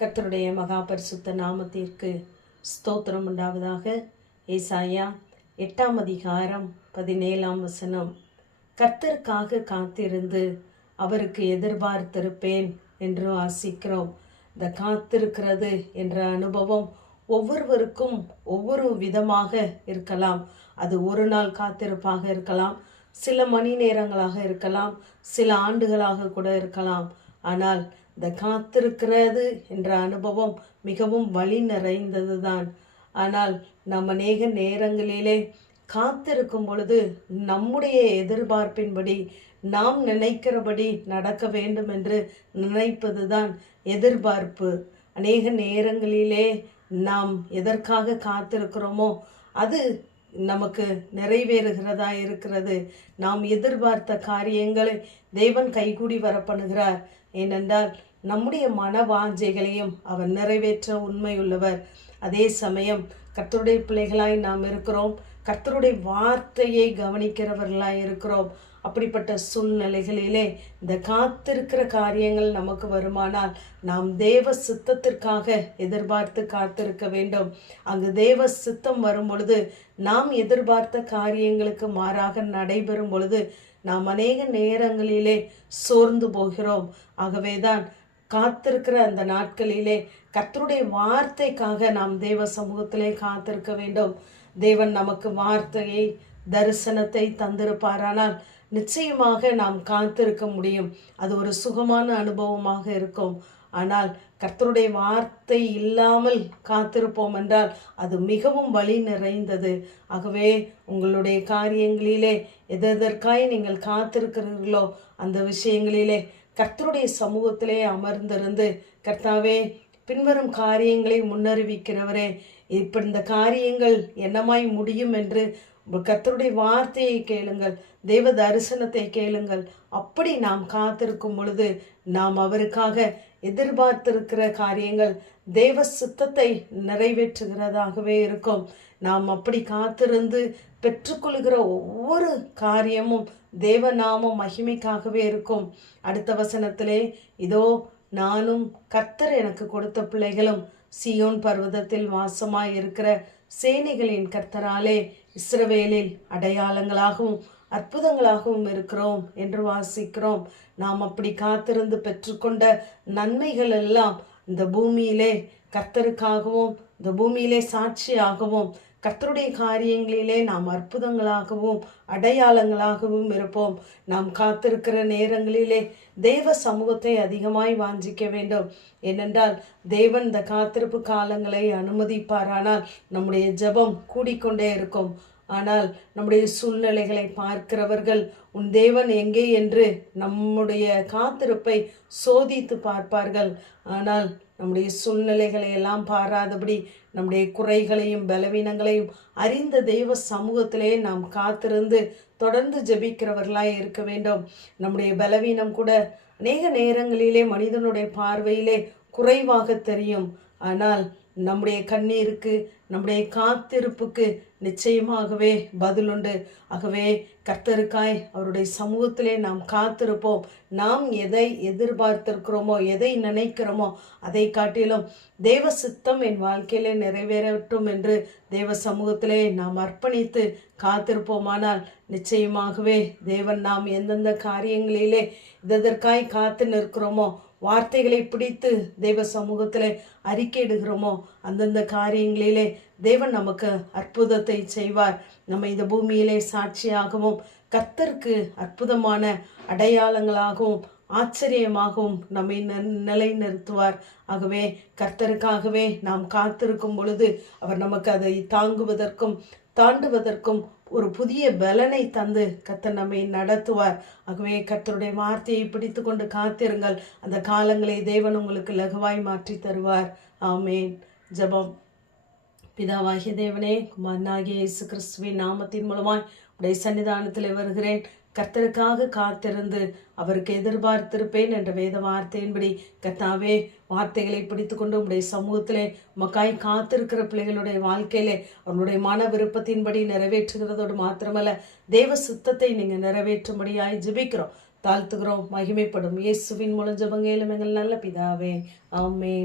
கர்த்தருடைய மகா பரிசுத்த நாமத்திற்கு ஸ்தோத்திரம் உண்டாவதாக. ஏசாயா எட்டாம் அதிகாரம் பதினேழாம் வசனம். கர்த்தருக்காக காத்திருந்து அவருக்கு எதிர்பார்த்திருப்பேன் என்று ஆசிக்கிறோம் இந்த காத்திருக்கிறது என்ற அனுபவம் ஒவ்வொருவருக்கும் ஒவ்வொரு விதமாக இருக்கலாம். அது ஒரு நாள் காத்திருப்பாக இருக்கலாம் சில மணி நேரங்களாக இருக்கலாம் சில ஆண்டுகளாக கூட இருக்கலாம். ஆனால் இந்த காத்திருக்கிறது என்ற அனுபவம் மிகவும் வழி நிறைந்தது தான் ஆனால் நம்ம அநேக நேரங்களிலே காத்திருக்கும் பொழுது நம்முடைய எதிர்பார்ப்பின்படி நாம் நினைக்கிறபடி நடக்க வேண்டும் என்று நினைப்பது தான் எதிர்பார்ப்பு. அநேக நேரங்களிலே நாம் எதற்காக காத்திருக்கிறோமோ அது நமக்கு நிறைவேறுகிறதா இருக்கிறது. நாம் எதிர்பார்த்த காரியங்களை தேவன் கைகூடி வரப்பண்ணுகிறார். ஏனென்றால் நம்முடைய மன வாஞ்சைகளையும் அவர் நிறைவேற்ற உண்மையுள்ளவர். அதே சமயம் கர்த்தருடைய பிள்ளைகளாய் நாம் இருக்கிறோம். கர்த்தருடைய வார்த்தையை கவனிக்கிறவர்களாய் இருக்கிறோம். அப்படிப்பட்ட சூழ்நிலைகளிலே இந்த காத்திருக்கிற காரியங்கள் நமக்கு வருமானால் நாம் தேவ சித்தத்திற்காக எதிர்பார்த்து காத்திருக்க வேண்டும். அங்கு தேவ சித்தம் வரும் பொழுது நாம் எதிர்பார்த்த காரியங்களுக்கு மாறாக நடைபெறும் பொழுது நாம் அநேக நேரங்களிலே சோர்ந்து போகிறோம். ஆகவேதான் காத்திருக்கிற அந்த நாட்களிலே கத்தருடைய வார்த்தைக்காக நாம் தேவ சமூகத்திலே காத்திருக்க வேண்டும். தேவன் நமக்கு வார்த்தையை தரிசனத்தை தந்திருப்பாரானால் நிச்சயமாக நாம் காத்திருக்க முடியும். அது ஒரு சுகமான அனுபவமாக இருக்கும். ஆனால் கர்த்தருடைய வார்த்தை இல்லாமல் காத்திருப்போம் என்றால் அது மிகவும் வழி நிறைந்தது. ஆகவே உங்களுடைய காரியங்களிலே எதற்காய் நீங்கள் காத்திருக்கிறீர்களோ அந்த விஷயங்களிலே கர்த்தருடைய சமூகத்திலே அமர்ந்திருந்து கர்த்தாவே பின்வரும் காரியங்களை முன்னறிவிக்கிறவரே இப்ப இந்த காரியங்கள் என்னமாய் முடியும் என்று கத்தருடைய வார்த்தையை கேளுங்கள் தேவ தரிசனத்தை கேளுங்கள். அப்படி நாம் காத்திருக்கும் பொழுது நாம் அவருக்காக எதிர்பார்த்திருக்கிற காரியங்கள் தேவ சித்தத்தை நிறைவேற்றுகிறதாகவே இருக்கும். நாம் அப்படி காத்திருந்து பெற்றுக்கொள்கிற ஒவ்வொரு காரியமும் தேவநாமம் மகிமைக்காகவே இருக்கும். அடுத்த வசனத்திலே இதோ நானும் கர்த்தர் எனக்கு கொடுத்த பிள்ளைகளும் சியோன் பர்வதத்தில் வாசமாய் இருக்கிற சேனைகளின் கர்த்தராலே இஸ்ரவேலில் அடையாளங்களாகவும் அற்புதங்களாகவும் இருக்கிறோம் என்று வாசிக்கிறோம். நாம் அப்படி காத்திருந்து பெற்றுக்கொண்ட நன்மைகள் எல்லாம் இந்த பூமியிலே கர்த்தருக்காகவும் இந்த பூமியிலே சாட்சியாகவும் கர்த்தருடைய காரியங்களிலே நாம் அற்புதங்களாகவும் அடையாளங்களாகவும் இருப்போம். நாம் காத்திருக்கிற நேரங்களிலே தேவ சமூகத்தை அதிகமாய் வாஞ்சிக்க வேண்டும். ஏனென்றால் தேவன் இந்த காத்திருப்பு காலங்களை அனுமதிப்பாரானால் நம்முடைய ஜெபம் கூடிக்கொண்டே இருக்கும். ஆனால் நம்முடைய சூழ்நிலைகளை பார்க்கிறவர்கள் உன் தேவன் எங்கே? என்று நம்முடைய காத்திருப்பை சோதித்து பார்ப்பார்கள். ஆனால் நம்முடைய சூழ்நிலைகளை எல்லாம் பாராதபடி நம்முடைய குறைகளையும் பலவீனங்களையும் அறிந்த தெய்வ சமூகத்திலே நாம் காத்திருந்து தொடர்ந்து ஜபிக்கிறவர்களாக இருக்க வேண்டும். நம்முடைய பலவீனம் கூட அநேக நேரங்களிலே மனிதனுடைய பார்வையிலே குறைவாக தெரியும். ஆனால் நம்முடைய கண்ணீருக்கு நம்முடைய காத்திருப்புக்கு நிச்சயமாகவே பதிலுண்டு ஆகவே கர்த்தருக்காய் அவருடைய சமூகத்திலே நாம் காத்திருப்போம். நாம் எதை எதிர்பார்த்திருக்கிறோமோ எதை நினைக்கிறோமோ அதை காட்டிலும் தேவ சித்தம் என் வாழ்க்கையிலே நிறைவேறட்டும் என்று தேவ சமூகத்திலே நாம் அர்ப்பணித்து காத்திருப்போமானால் நிச்சயமாகவே தேவன் நாம் எந்தெந்த காரியங்களிலே இதற்காய் காத்து நிற்கிறோமோ வார்த்தைகளை பிடித்து தெய்வ சமூகத்தில் அறிக்கையிடுகிறோமோ அந்தந்த காரியங்களிலே தேவன் நமக்கு அற்புதத்தை செய்வார். நம்ம இந்த பூமியிலே சாட்சியாகவும் கர்த்தருக்கு அற்புதமான அடையாளங்களாகவும் ஆச்சரியமாகவும் நம்மை நிலை நிறுத்துவார் ஆகவே கர்த்தருக்காகவே நாம் காத்திருக்கும் பொழுது அவர் நமக்கு அதை தாங்குவதற்கும் தாண்டுவதற்கும் ஒரு புதிய பலனை தந்து கர்த்தர் நம்மை நடத்துவார். ஆகவே கர்த்தருடைய வார்த்தையை பிடித்து கொண்டு காத்திருங்கள். அந்த காலங்களை தேவன் உங்களுக்கு லகுவாய் மாற்றி தருவார். ஆமேன். ஜபம். பிதாவாகிய தேவனே குமாரனாகிய இயேசு கிறிஸ்துவின் நாமத்தின் மூலமாய் உடைய சன்னிதானத்தில் வருகிறேன். கர்த்தருக்காக காத்திருந்து அவருக்கு எதிர்பார்த்திருப்பேன் என்ற வேத வார்த்தையின்படி கர்த்தாவே வார்த்தைகளை பிடித்து கொண்டு உடைய சமூகத்திலே மக்காய் காத்திருக்கிற பிள்ளைகளுடைய வாழ்க்கையிலே அவனுடைய மன விருப்பத்தின்படி நிறைவேற்றுகிறதோடு மாத்திரமல்ல தேவ சுத்தத்தை நீங்கள் நிறைவேற்றும்படியாய் ஜிபிக்கிறோம். தாழ்த்துகிறோம் மகிமைப்படும் இயேசுவின் மூலம் ஜபங்கையிலும் எங்கள் நல்ல பிதாவே. ஆமேன்.